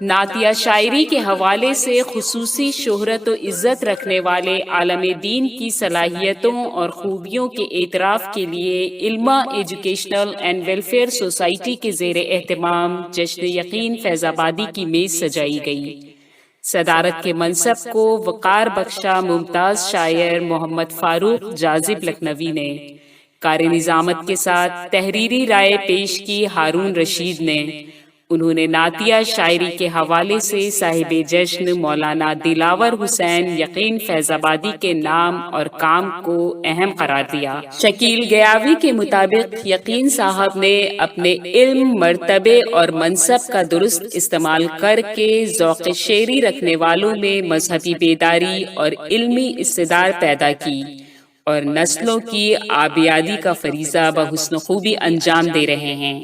نعتیہ شاعری کے حوالے سے خصوصی شہرت و عزت رکھنے والے عالم دین کی صلاحیتوں اور خوبیوں کے اعتراف کے لیے علما ایجوکیشنل اینڈ ویلفیئر سوسائٹی کے زیر اہتمام جشن یقین فیض آبادی کی میز سجائی گئی۔ صدارت کے منصب کو وقار بخشا ممتاز شاعر محمد فاروق جاذب لکھنوی نے، کار نظامت کے ساتھ تحریری رائے پیش کی ہارون رشید نے۔ انہوں نے نعتیہ شاعری کے حوالے سے صاحب جشن مولانا دلاور حسین یقین فیض آبادی کے نام اور کام کو اہم قرار دیا۔ شکیل گیاوی کے مطابق یقین صاحب نے اپنے علم، مرتبے اور منصب کا درست استعمال کر کے ذوق شعری رکھنے والوں میں مذہبی بیداری اور علمی استدار پیدا کی اور نسلوں کی آبیادی کا فریضہ بحسن خوبی انجام دے رہے ہیں۔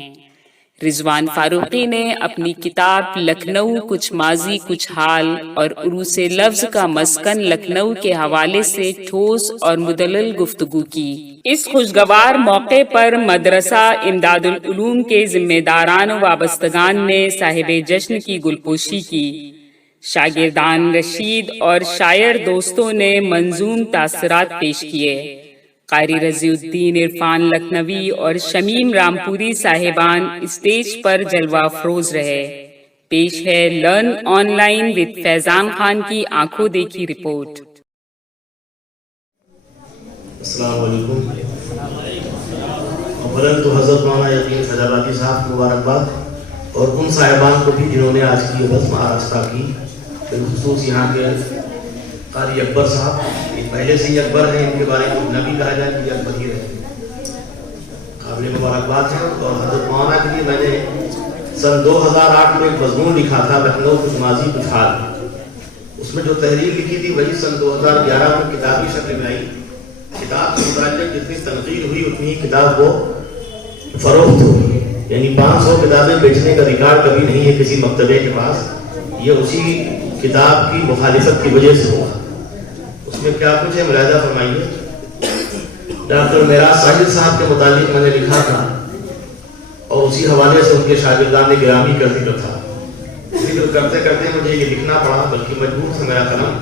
رضوان فاروقی نے اپنی کتاب لکھنؤ کچھ ماضی کچھ حال اور عروس لفظ کا مسکن لکھنؤ کے حوالے سے ٹھوس اور مدلل گفتگو کی۔ اس خوشگوار موقع پر مدرسہ امداد العلوم کے ذمہ داران و وابستگان نے صاحب جشن کی گلپوشی کی۔ شاگردان رشید اور شاعر دوستوں نے منظوم تاثرات پیش کیے۔ قاری رضی الدین عرفان لکھنوی اور شمیم رامپوری صاحبان اسٹیج پر جلوہ افروز رہے۔ پیش ہے لرن آن لائن وتھ فیضان خان کی آنکھوں دیکھی رپورٹ۔ السلام علیکم۔ اولاً تو حضرت مولانا یقین فیض آبادی صاحب کو مبارکباد، اور ان صاحبان کو بھی جنہوں نے آج کی بزم آراستہ کی، بالخصوص یہاں کے قاری اکبر صاحب، یہ پہلے سے ہی اکبر ہیں، ان کے بارے میں نہ بھی کہا جائے کہ یہ اکبر ہی رہے، قابل مبارکباد ہے۔ اور حضرت مولانا کے لیے میں نے سن 2008 میں ایک مضمون لکھا تھا لکھنؤ کچھ ماضی کچھ حال، اس میں جو تحریر لکھی تھی وہی سن 2011 میں کتابی شکل میں آئی۔ کتاب کے متعلق جتنی تنقید ہوئی اتنی ہی کتاب کو فروخت ہوئی، یعنی 500 کتابیں بیچنے کا ریکارڈ کبھی نہیں ہے کسی مکتبے کے پاس، یہ اسی کتاب کی مخالفت کی وجہ سے ہوا۔ اس میں کیا کچھ ہے ملاحظہ فرمائیے۔ ڈاکٹر معراج ساحل صاحب کے متعلق میں نے لکھا تھا، اور اسی حوالے سے ان کے شاگردان گرامی کا ذکر تھا۔ ذکر کرتے کرتے مجھے یہ لکھنا پڑا، بلکہ مجبور تھا میرا قلم،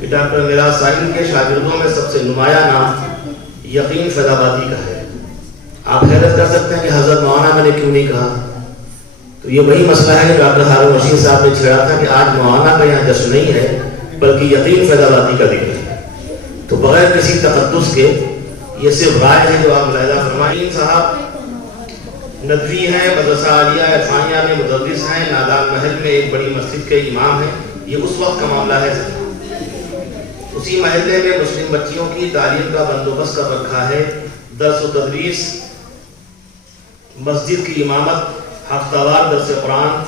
کہ ڈاکٹر معراج ساحل کے شاگردوں میں سب سے نمایاں نام یقین فیض آبادی کا ہے۔ آپ حیرت کر سکتے ہیں کہ حضرت مولانا میں نے کیوں نہیں کہا، تو یہ وہی مسئلہ ہے کہ ڈاکٹر ہارون رشید صاحب نے چھیڑا تھا کہ آج مولانا کا یہاں جشن نہیں ہے بلکہ یقین فیض آبادی کا ذکر ہے۔ تو بغیر کسی تقدس کے یہ صرف رائے ہے جو آپ ملاحظہ فرمائیں۔ صاحب ندوی ہیں، مدرسہ عالیہ عرفانیہ میں مدرس ہیں، نادان محل میں ایک بڑی مسجد کے امام ہیں۔ یہ اس وقت کا معاملہ ہے، اسی محلے میں مسلم بچیوں کی تعلیم کا بندوبست کر رکھا ہے، درس و تدریس، مسجد کی امامت، ہفتہ وار درس قرآن،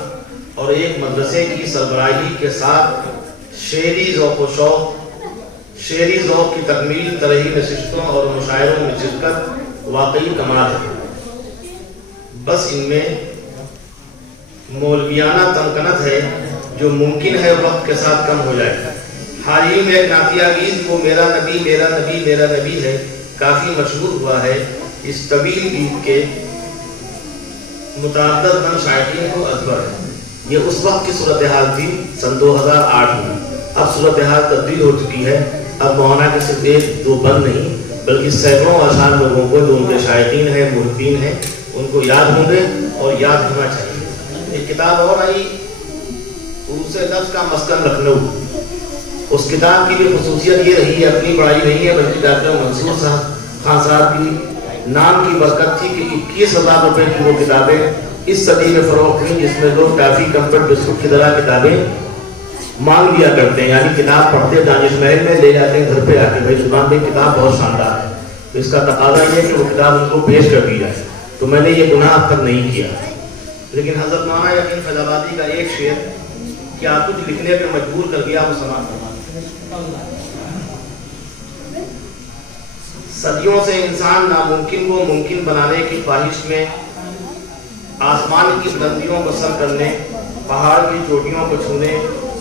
اور ایک مدرسے کی سربراہی کے ساتھ شعری ذوق و شوق، شعری ذوق کی تکمیل، طرحی نشستوں اور مشاعروں میں شرکت واقعی کمال ہے۔ بس ان میں مولویانہ تمکنت ہے جو ممکن ہے وقت کے ساتھ کم ہو جائے۔ حال ہی میں ایک نعتیہ گیت وہ میرا نبی میرا نبی میرا نبی ہے کافی مشہور ہوا ہے۔ اس طویل گیت کے متعدد من شائقین کو ازبر ہے۔ یہ اس وقت کی صورتحال تھی سن 2008 میں، اب صورتحال تبدیل ہو چکی ہے۔ اب مولانا کے صرف ایک دو بند نہیں بلکہ سینکڑوں آسان لوگوں کو جو ان کے شائقین ہیں، محبین ہیں، ان کو یاد ہوں گے اور یاد ہونا چاہیے۔ ایک کتاب اور آئی عروس لفظ کا مسکن لکھنؤ، اس کتاب کی بھی خصوصیت یہ رہی ہے، اپنی بڑائی نہیں ہے بلکہ ڈاکٹر منصور خان صاحب کی نام کی برکت تھی کہ 21,000 روپے کی وہ کتابیں اس صدی میں فروخت ہوئی، جس میں لوگ ٹافی کمفرٹ بسکٹ کی طرح کتابیں مانگ لیا کرتے ہیں، یعنی کتاب پڑھتے دانش محل میں لے جاتے ہیں گھر پہ آ کے، بھائی زبان میں کتاب بہت شاندار ہے، تو اس کا تقاضا یہ ہے کہ وہ کتاب ان کو پیش کر دی جائے۔ تو میں نے یہ گناہ اب تک نہیں کیا، لیکن حضرت مولانا یقین فیض آبادی کا ایک شعر کیا کچھ لکھنے پہ مجبور کر گیا، وہ سماعت فرمائیں۔ صدیوں سے انسان ناممکن کو ممکن بنانے کی خواہش میں آسمان کی بلندیوں کو سر کرنے، پہاڑ کی چوٹیوں کو چھونے،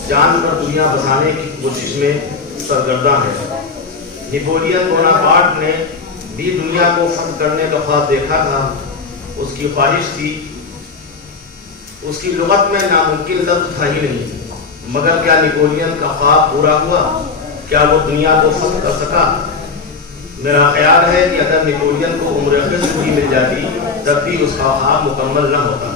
جان پر دنیا بسانے کی کوشش میں سرگرداں ہے۔ نیپولین بوناپارٹ نے بھی دنیا کو فتح کرنے کا خواب دیکھا تھا، اس کی خواہش تھی اس کی لغت میں ناممکن لفظ تھا ہی نہیں، مگر کیا نیپولین کا خواب پورا ہوا؟ کیا وہ دنیا کو فتح کر سکا؟ میرا خیال ہے کہ اگر نیپولین کو عمر خضر بھی مل جاتی تب بھی اس کا خواب مکمل نہ ہوتا،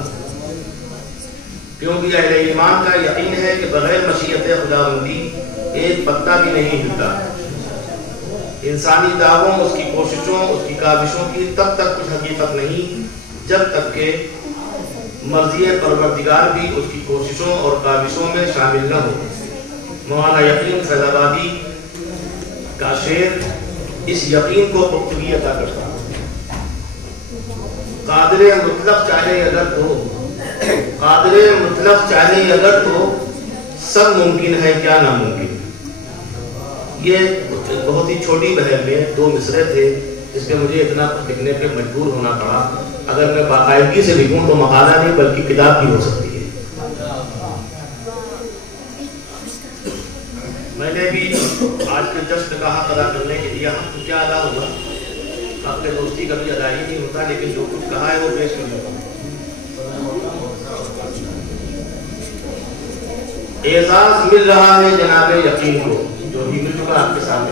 کیونکہ اہل ایمان کا یقین ہے کہ بغیر مشیت خداوندی ایک پتا بھی نہیں ہلتا۔ انسانی دعووں، اس کی کوششوں، اس کی کاوشوں کی تب تک کچھ حقیقت نہیں جب تک کہ مرضی پروردگار بھی اس کی کوششوں اور کاوشوں میں شامل نہ ہو۔ مولانا یقین فیض آبادی کا شعر اس یقین کو پختگی عطا کرتا۔ قادر مطلق چاہے اگر تو، قادر مطلق چاہے اگر تو، سب ممکن ہے کیا ناممکن۔ یہ بہت ہی چھوٹی بحر میں 2 مصرے تھے، اس میں مجھے اتنا کچھ لکھنے پہ مجبور ہونا پڑا۔ اگر میں باقاعدگی سے لکھوں تو مقالہ نہیں بلکہ کتاب بھی ہو سکتی ہے۔ میں نے بھی آج کے جشن کا حق ادا کرنے کے لیے حق کیا ادا ہوگا؟ آپ کے دوستی کبھی ادا ہی نہیں ہوتا، لیکن جو کچھ کہا ہے وہ پیش کر لیتا ہوں۔ اعزاز مل رہا ہے جناب یقین کو، جو بھی مل چکا آپ کے سامنے۔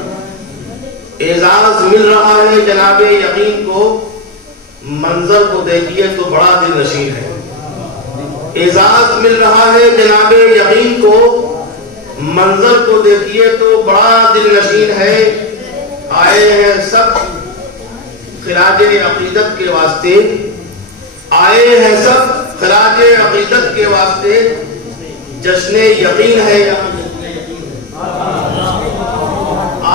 اعزاز مل رہا ہے جناب یقین کو، منظر کو دیکھیے تو بڑا دل نشین ہے۔ اعزاز مل رہا ہے جناب یقین کو، منظر کو دیکھیے تو بڑا دل نشین ہے۔ آئے ہیں سب خراج عقیدت کے واسطے، آئے ہیں سب خراج عقیدت کے واسطے، جشن یقین ہے یہاں۔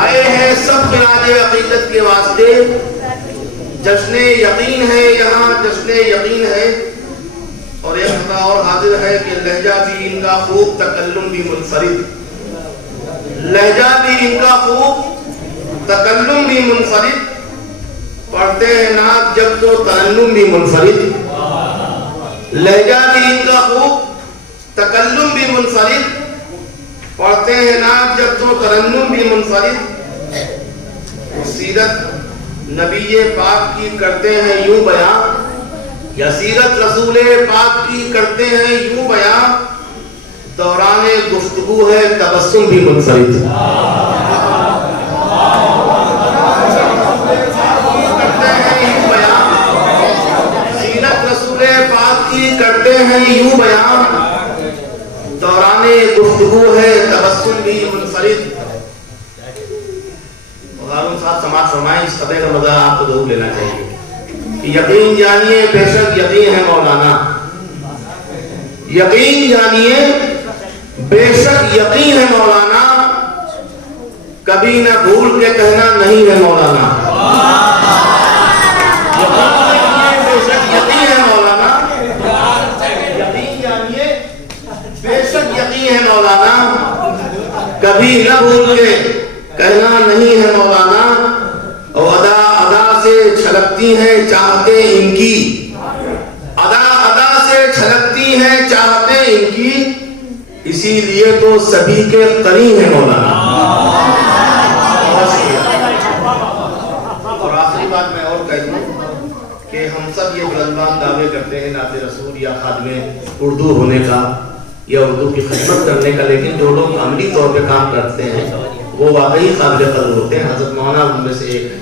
آئے ہیں سب خراج عقیدت کے واسطے، جشن یقین ہے یہاں، جشن یقین ہے۔ اور ایک خطا اور حاضر ہے کہ لہجہ بھی ان کا خوب، تکلم بھی منفرد۔ لہجہ بھی ان کا خوب، تکلم بھی منفرد، پڑھتے ہیں نعت جب تو ترنم بھی منفرد۔ لہجہ بھی ان کا خوب، تکلم بھی منفرد، پڑھتے ہیں نعت جب تو ترنم بھی منفرد۔ سیرت نبی پاک کی کرتے ہیں یوں بیان، یا سیرت رسول پاک کی کرتے ہیں یوں بیان، دوران گفتگو ہے تبسم بھی منفرد۔ سیرت رسول پاک کی کرتے ہیں یوں بیان، دوران گفتگو ہے تبسم بھی منفرد۔ ہارون صاحب سماعت فرمائیں، اس خطے کا مزہ آپ کو ضرور لینا چاہیے۔ یقین جانیے بے شک یقین ہے مولانا، یقین جانیے بے شک یقین ہے مولانا، کبھی نہ بھول کے کہنا نہیں ہے مولانا۔ بے شک یقین ہے مولانا، یقین جانیے بے شک یقین ہے مولانا، کبھی نہ بھول کے کہنا نہیں ہے مولانا۔ اور ادا ادا سے چھلکتی ہیں چاہتے ان کی، ادا ادا سے چھلکتی ہیں چاہتے ان کی، اسی لیے تو سبھی کے قرین ہے مولانا۔ اور آخری بات میں اور کہہ دوں کہ ہم سب یہ بلندان دعوے کرتے ہیں نعت رسول یا خادم اردو ہونے کا یا اردو کی خدمت کرنے کا، لیکن جو لوگ عملی طور پہ کام کرتے ہیں وہ واقعی قابل قدر ہوتے ہیں۔ حضرت مولانا ان میں سے ایک ہے۔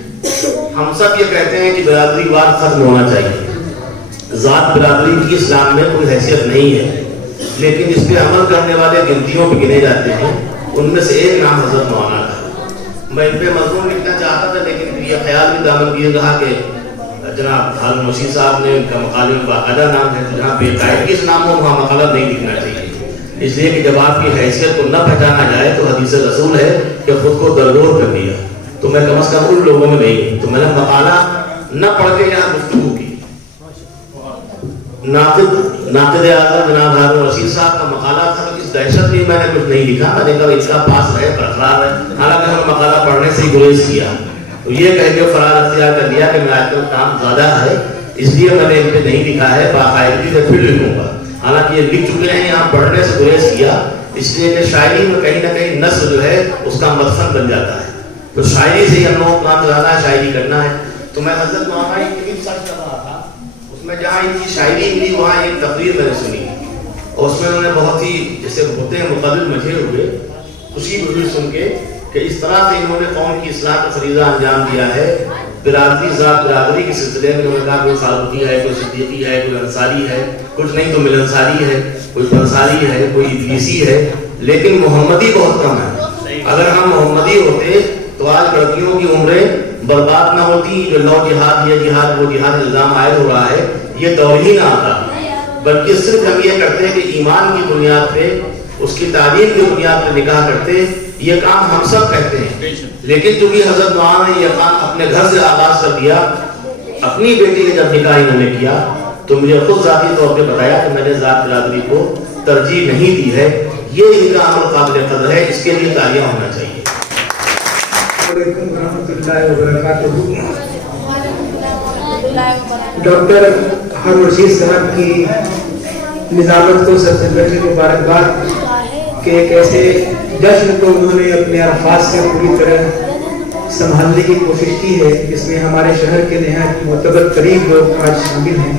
ہم سب یہ کہتے ہیں کہ برادری وار ختم ہونا چاہیے، ذات برادری کی اسلام میں کوئی حیثیت نہیں ہے، لیکن اس پہ عمل کرنے والے گنتیوں پہ گنے جاتے ہیں، ان میں سے ایک نام حضرت مولانا کا۔ میں ان پہ مضمون لکھنا چاہتا تھا، لیکن یہ خیال بھی دامن رہا کہ جناب ہارون مسیح صاحب نے ان کا مقالے میں باقاعدہ نام ہے، تو جہاں بے قاعدگی اس نام ہو وہاں مقالہ نہیں لکھنا چاہیے، اس لیے کہ جب آپ کی حیثیت کو نہ پہچانا جائے تو حدیث رسول ہے کہ خود کو درگور کر دیا، تو میں کم از کم ان لوگوں میں نہیں، تو میں نے مقالہ نہ پڑھ کے یہاں گفتگو کی۔ ناقد اعظم جناب ہارون رشید صاحب کا مقالہ تھا، اس دہشت میں نے کچھ نہیں لکھا، میں نے کہا اس کا پاس رہے برقرار ہے، حالانکہ میں نے مقالہ پڑھنے سے ہی گریز کیا، تو یہ کہہ کے فرار اختیار کر لیا کہ میں آج کل کام زیادہ ہے اس لیے میں نے ان پہ نہیں لکھا ہے، باقاعدگی سے پھر لکھوں گا، حالانکہ یہ لکھ چکے ہیں، یہاں پڑھنے سے گریز کیا، اس لیے کہ شاعری میں کہیں نہ کہیں نثر جو ہے اس کا مدفن بن جاتا ہے، تو شاعری سے ہی ہم لوگوں کو کام چلانا ہے، شاعری کرنا ہے۔ تو میں حضرت مولانا کی کلپ سرچ کر رہا تھا، اس میں جہاں ان کی شاعری ملی وہاں ایک تقریر میں نے سنی، اور اس میں انہوں نے بہت ہی جیسے ہوتے ہیں مقابل مچے ہوئے، خوشی ہوئی سن کے کہ اس طرح سے انہوں نے قوم کی اصلاح کا فریضہ انجام دیا ہے۔ برادری ذات برادری کے سلسلے میں انہوں نے کہا کوئی فاروقی ہے، کوئی صدیقی ہے، کوئی انصاری ہے، کچھ نہیں تو ملنساری ہے، کوئی پنساری ہے، کوئی ادریسی ہے، لیکن محمدی بہت کم ہے۔ اگر ہم محمدی ہوتے تو آج لڑکیوں کی عمریں برباد نہ ہوتی، جو لو جہاد یہ جہاد وہ جہاد الزام عائد ہو رہا ہے، یہ دور ہی نہ آتا، بلکہ صرف ہم یہ کرتے کہ ایمان کی بنیاد پہ، اس کی تعلیم کی بنیاد پہ نکاح کرتے۔ یہ کام ہم سب کہتے ہیں، لیکن چونکہ حضرت نعمان نے یہ کام اپنے گھر سے آغاز کر دیا، اپنی بیٹی کے جب نکاح انہوں نے کیا تو مجھے خود ذاتی طور پہ بتایا کہ میں نے ذات برادری کو ترجیح نہیں دی ہے۔ یہ ان کا عمل قابل قدر ہے، اس کے لیے تالیاں ہونا چاہیے۔ علیکم ورحمۃ اللہ وبرکاتہ۔ ڈاکٹر ہارون رشید صاحب کی نظامت کو سب سے پہلے مبارکباد کہ ایک ایسے جشن کو انہوں نے اپنے الفاظ سے پوری طرح سنبھالنے کی کوشش کی ہے جس میں ہمارے شہر کے نہایت معتبر ترین لوگ آج شامل ہیں۔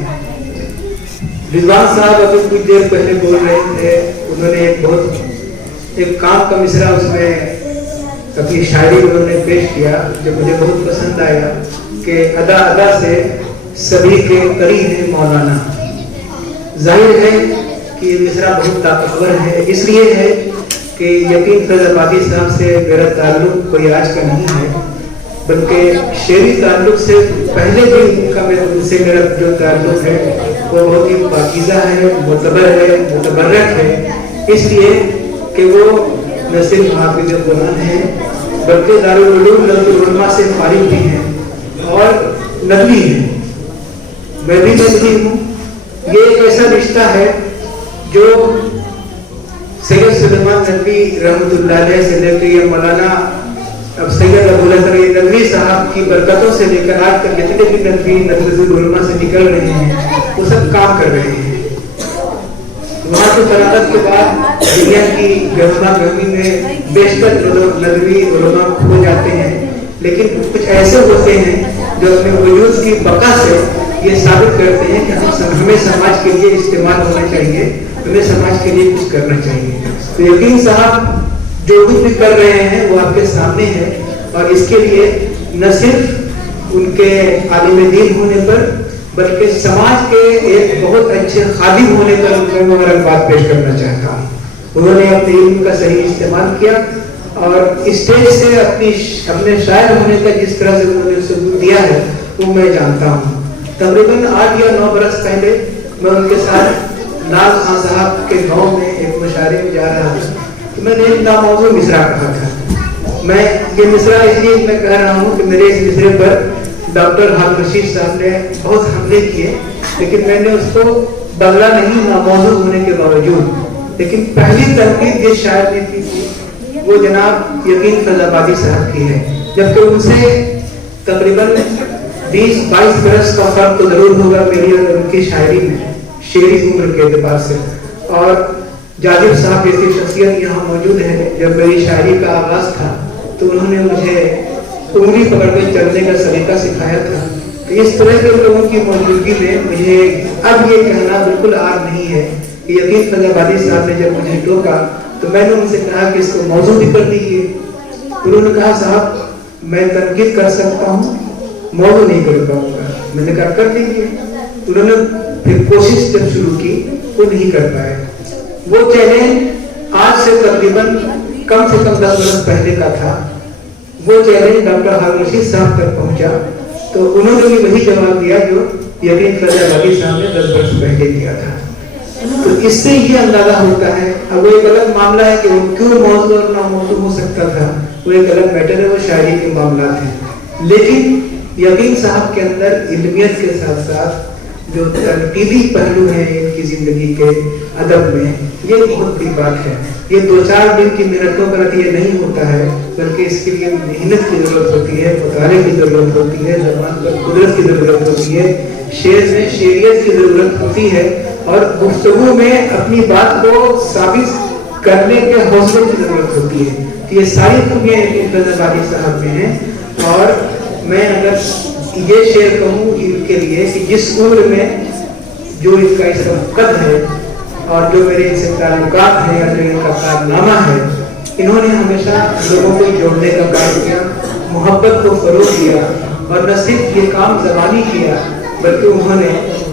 رضوان صاحب ابھی کچھ دیر پہلے بول رہے تھے، انہوں نے ایک کام کا مصرع اس میں اپنی شاعری انہوں نے پیش کیا جو مجھے بہت پسند آیا کہ ادا ادا سے سبھی کے قریب ہے مولانا۔ ظاہر ہے کہ یہ مصرع بہت طاقتور ہے، اس لیے ہے کہ یقین فیض آبادی صاحب سے میرا تعلق کوئی آج کا نہیں ہے، بلکہ شعری تعلق سے پہلے بھی ان کا ان سے میرا جو تعلق ہے وہ بہت ہی پاکیزہ ہے، معتبر ہے، متبرک ہے، اس لیے کہ وہ نہ صرف حافظ قرآن ہیں بلکہ دارالعلوم العلماء سے فارغ بھی ہیں اور ندوی ہیں، میں بھی ندوی ہوں۔ یہ ایک ایسا رشتہ ہے جو سید سلیمان ندوی رحمۃ اللہ علیہ سے لے کے یہ مولانا اب سید ابوالحسن ندوی صاحب کی برکتوں سے لے کر آج تک جتنے بھی ندوی ندوۃ العلماء سے نکل رہے ہیں وہ سب کام کر رہے ہیں۔ وہاں سے فراغت کے بعد دنیا کی گہما گہمی میں بیشتر ندوی علماء کھو جاتے ہیں، لیکن کچھ ایسے ہوتے ہیں جو اپنے وجود کی بقا سے یہ ثابت کرتے ہیں کہ ہمیں سماج کے لیے استعمال ہونا چاہیے، ہمیں سماج کے لیے کچھ کرنا چاہیے۔ تو یقین صاحب جو کچھ بھی کر رہے ہیں وہ آپ کے سامنے ہے، اور اس کے لیے نہ صرف ان کے عالم دین ہونے پر بلکہ سماج کے ایک بہت اچھے خادم ہونے پر ان کو مبارکباد پیش کرنا چاہتا ہوں۔ انہوں نے اپنے علم کا صحیح استعمال کیا اور اسٹیج سے اپنے شاعر ہونے کا جس طرح سے انہوں نے ثبوت دیا ہے وہ میں جانتا ہوں۔ تقریباً 8 یا 9 برس پہلے میں ان کے ساتھ ناز خان صاحب کے گاؤں میں ایک مشاعرے میں جا رہا تھا، تو میں نے ایک ناموضوع مصرع کہا تھا۔ میں یہ مصرع اس لیے میں کہہ رہا ہوں کہ میرے اس مصرے پر ڈاکٹر ہارون رشید صاحب نے بہت حملے کیے، لیکن میں نے اس کو بدلا نہیں ناموضوع ہونے کے باوجود۔ لیکن پہلی تنقید جس شاعر نے کی تھی وہ جناب یقین فیض آبادی صاحب کی ہے، جبکہ ان سے تقریباً 20-22 برس کا فرق تو ضرور ہوگا میری اور ان کی شاعری میں، شعری عمر کے اعتبار سے۔ اور جاجب صاحب جیسی شخصیت یہاں موجود ہے، جب میری شاعری کا آغاز تھا تو انہوں نے مجھے انگلی پکڑ کے چلنے کا سلیقہ سکھایا تھا۔ تو اس طرح کے لوگوں کی موجودگی میں مجھے اب یہ کہنا بالکل عار نہیں ہے کہ یقین فیض آبادی صاحب نے جب مجھے ٹوکا تو میں نے ان سے کہا کہ اس کو موضوع بھی کر دیجیے۔ انہوں نے کہا صاحب میں تنقید کر سکتا ہوں، موضوع نہیں کر پاؤں گا۔ میں نے کہا کر دیجیے۔ انہوں نے پھر کوشش جب شروع کی وہ نہیں کر پائے۔ وہ چیلنج آج سے تقریباً کم سے کم 10 برس پہلے کا تھا۔ وہ چیلنج ڈاکٹر ہارون رشید صاحب تک پہنچا تو انہوں نے بھی وہی جواب دیا جو یقین فیض آبادی صاحب نے 10 برس پہلے دیا تھا۔ تو اس سے یہ اندازہ ہوتا ہے، اب وہ ایک الگ معاملہ ہے کہ وہ کیوں موضوع اور ناموضوع ہو سکتا تھا، وہ ایک الگ میٹر ہے، وہ شاعری کے معاملات ہیں۔ لیکن یقین صاحب کے اندر علمیت کے ساتھ ساتھ جو تنقیدی پہلو ہیں ان کی زندگی کے ادب میں، یہ بہت بڑی بات ہے۔ یہ 2-4 دن کی محنتوں کا نتیجہ نہیں ہوتا ہے، بلکہ اس کے لیے محنت کی ضرورت ہوتی ہے، مطالعے کی ضرورت ہوتی ہے، زبان پر قدرت کی ضرورت ہوتی ہے، شعر میں شعریت کی ضرورت ہوتی ہے، اور گفتگو میں اپنی بات کو ثابت کرنے کے حوصلے کی ضرورت ہوتی ہے۔ یہ ساری خوبیاں یقین فیض آبادی صاحب میں ہیں۔ اور میں اگر یہ شعر کہوں ان کے لیے کہ جس عمر میں جو ان کا اس کا قد ہے اور جو میرے ان سے تعلقات ہیں اور جو ان کا کارنامہ ہے، انہوں نے ہمیشہ لوگوں کو جوڑنے کا کام کیا، محبت کو فروغ دیا، اور نہ صرف یہ کام زبانی کیا بلکہ انہوں نے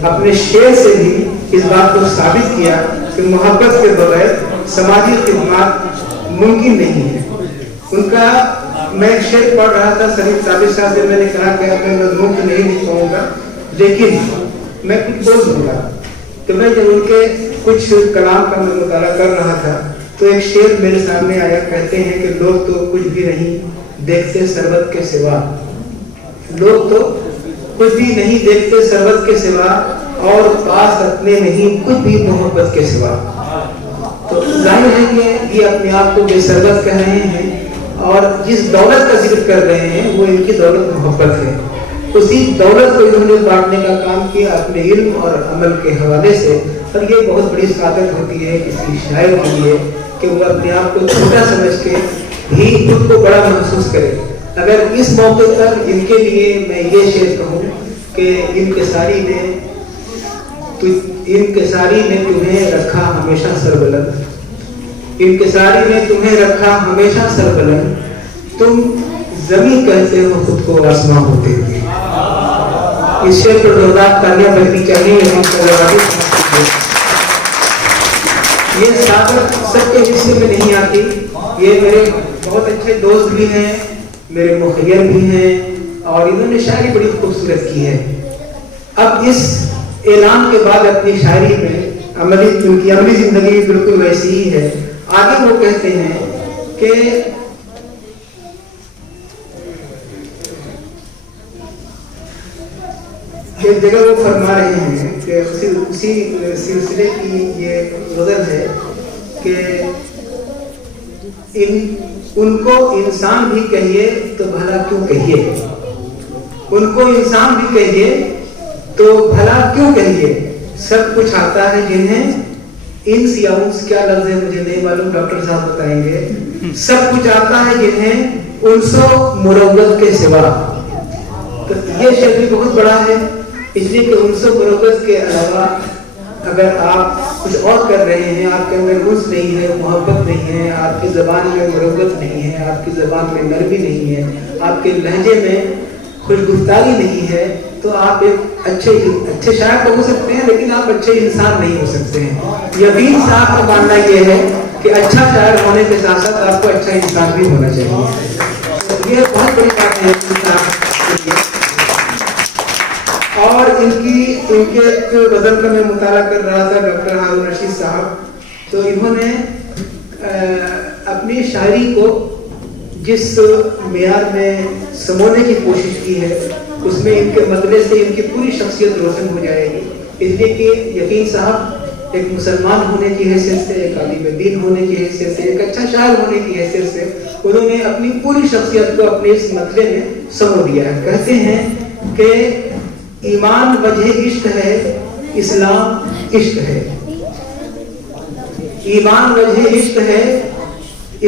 اپنے شعر سے بھی اس بات کو ثابت کیا کہ محبت کے بغیر سماجی خدمات ممکن نہیں ہے۔ ان کا میں ایک شعر پڑھ رہا تھا شریف ثابت صاحب سے، میں نے کہا کہ میں مضمون تو نہیں لکھ پاؤں گا لیکن میں کچھ بول دوں گا۔ تو میں جب ان کے کچھ کلام کا میں مطالعہ کر رہا تھا تو ایک شعر میرے سامنے آیا، کہتے ہیں کہ لوگ تو کچھ بھی نہیں دیکھتے سربت کے سوا، لوگ تو کچھ بھی نہیں دیکھتے سربت کے سوا، اور پاس رکھنے نہیں کچھ بھی محبت کے سوا۔ تو ظاہر ہے کہ یہ اپنے آپ کو بے سربت کہہ رہے ہیں، اور جس دولت کا ذکر کر رہے ہیں وہ ان کی دولت محبت ہے۔ اسی دولت کو انہوں نے بانٹنے کا کام کیا اپنے علم اور عمل کے حوالے سے، اور یہ بہت بڑی سعادت ہوتی ہے کسی شاعر کے لیے کہ وہ اپنے آپ کو چھوٹا سمجھ کے بھی خود کو بڑا محسوس کرے۔ اگر اس موقع پر ان کے لیے میں یہ شعر کہوں کہ انکساری نے تمہیں رکھا ہمیشہ سربلند، انکساری نے تمہیں رکھا ہمیشہ سربلند، تم زمین کہتے ہو خود کو آسماں ہوتے ہوئے۔ اس شعر پر زوردار تالیاں بجنی چاہیے۔ یہ سعادت سب کے حصے میں نہیں آتی، یہ میرے بہت اچھے دوست بھی ہیں، میرے مخیر بھی ہیں، اور انہوں نے شاعری بڑی خوبصورت کی ہے۔ اب اس اعلان کے بعد اپنی شاعری میں ان کی عملی زندگی بالکل ویسی ہی ہے۔ آگے وہ کہتے ہیں کہ ایک جگہ وہ فرما رہے ہیں کہ اسی سلسلے کی یہ غزل ہے کہ ان کو انسان بھی کہیے تو بھلا کیوں کہیے، ان کو انسان بھی کہیے تو بھلا کیوں کہیے، سب کچھ آتا ہے جنہیں انس یا انس کیا لفظ ہے مجھے نہیں معلوم، ڈاکٹر صاحب بتائیں گے، سب کچھ آتا ہے جنہیں انس و مروت کے سوا۔ تو یہ شعر بھی بہت بڑا ہے، اس لیے کہ انس و مروت کے علاوہ اگر آپ کچھ اور کر رہے ہیں، آپ کے اندر انس نہیں ہے، محبت نہیں ہے، آپ کی زبان میں مروت نہیں ہے، آپ کی زبان میں نرمی نہیں ہے، آپ کے لہجے میں خوش گفتاری نہیں ہے، تو آپ ایک اچھے شاعر تو ہو سکتے ہیں لیکن آپ اچھے انسان نہیں ہو سکتے ہیں۔ یقین صاحب کا ماننا یہ ہے کہ اچھا شاعر ہونے کے ساتھ ساتھ آپ کو اچھا انسان بھی ہونا چاہیے، یہ بہت بڑی بات ہے کے لیے۔ اور ان کے ایک غزل کا میں مطالعہ کر رہا تھا، ڈاکٹر ہارون رشید صاحب، تو انہوں نے اپنی شاعری کو جس معیار میں سمونے کی کوشش کی ہے اس میں ان کے مطلع سے ان کی پوری شخصیت روشن ہو جائے گی، اس لیے کہ یقین صاحب ایک مسلمان ہونے کی حیثیت سے، ایک عالم دین ہونے کی حیثیت سے، ایک اچھا شاعر ہونے کی حیثیت سے انہوں نے اپنی پوری شخصیت کو اپنے اس مطلع میں سمو دیا ہے۔ کہتے ہیں کہ ایمان وجہ عشق ہے، اسلام عشق ہے، ایمان وجہ عشق ہے،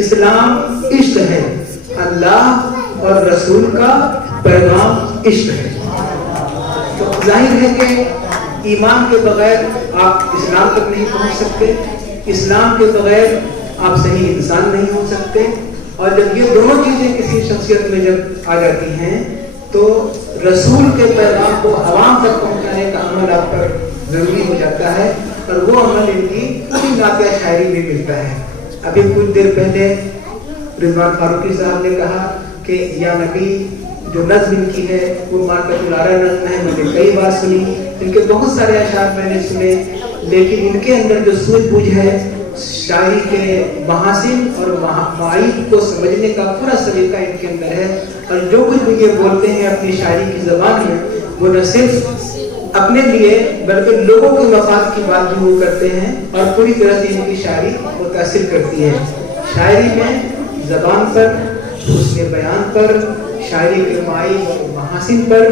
اسلام عشق ہے، اللہ اور رسول کا پیغام عشق ہے۔ تو ظاہر ہے کہ ایمان کے بغیر آپ اسلام تک نہیں پہنچ سکتے، اسلام کے بغیر آپ صحیح انسان نہیں ہو سکتے، اور جب یہ دونوں چیزیں کسی شخصیت میں جب آ جاتی ہیں تو رسول کے پیغام کو عوام تک پہنچانے کا عمل آپ پر ضروری ہو جاتا ہے، اور وہ عمل ان کی پوری نعتیہ شاعری میں ملتا ہے۔ ابھی کچھ دیر پہلے رضوان فاروقی صاحب نے کہا کہ یا نبی جو نظم ان کی ہے وہ مارکت العرا نظم ہے، میں نے کئی بار سنی، ان کے بہت سارے اشعار میں نے سنے، لیکن ان کے اندر جو سوجھ بوجھ ہے شاعری کے محاسن اور معائب کو سمجھنے کا پورا سلیقہ ان کے اندر ہے، اور جو کچھ بھی یہ بولتے ہیں اپنی شاعری کی زبان میں وہ نہ صرف اپنے لیے بلکہ لوگوں کے مفاد کی بات بھی وہ کرتے ہیں، اور پوری طرح سے ان کی شاعری متاثر کرتی ہے۔ شاعری میں زبان پر، اس کے بیان پر، شاعری کے معائب اور محاسن پر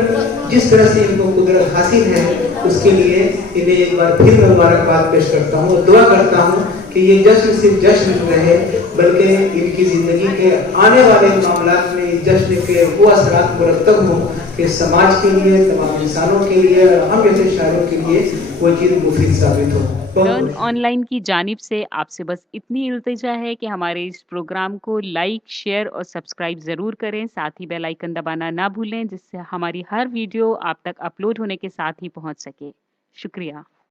جس طرح سے ان کو قدرت حاصل ہے اس کے لیے انہیں ایک بار پھر میں مبارکباد پیش کرتا ہوں اور دعا کرتا ہوں کہ کہ یہ جشن صرف جشن رہے بلکہ ان کی زندگی کے آنے والے معاملات میں جشن کے وہ اثرات مرتب ہوں کہ سماج کے لیے، تمام انسانوں کے لیے اور ہم جیسے شاعروں کے لیے وہ چیز مفید ثابت ہو۔ لرن آن لائن کی جانب سے آپ سے بس اتنی التجا ہے کہ ہمارے اس پروگرام کو لائک، شیئر اور سبسکرائب ضرور کریں، ساتھ ہی بیل آئیکن دبانا نہ بھولیں جس سے ہماری ہر ویڈیو آپ تک اپلوڈ ہونے کے ساتھ ہی پہنچ سکے۔ شکریہ۔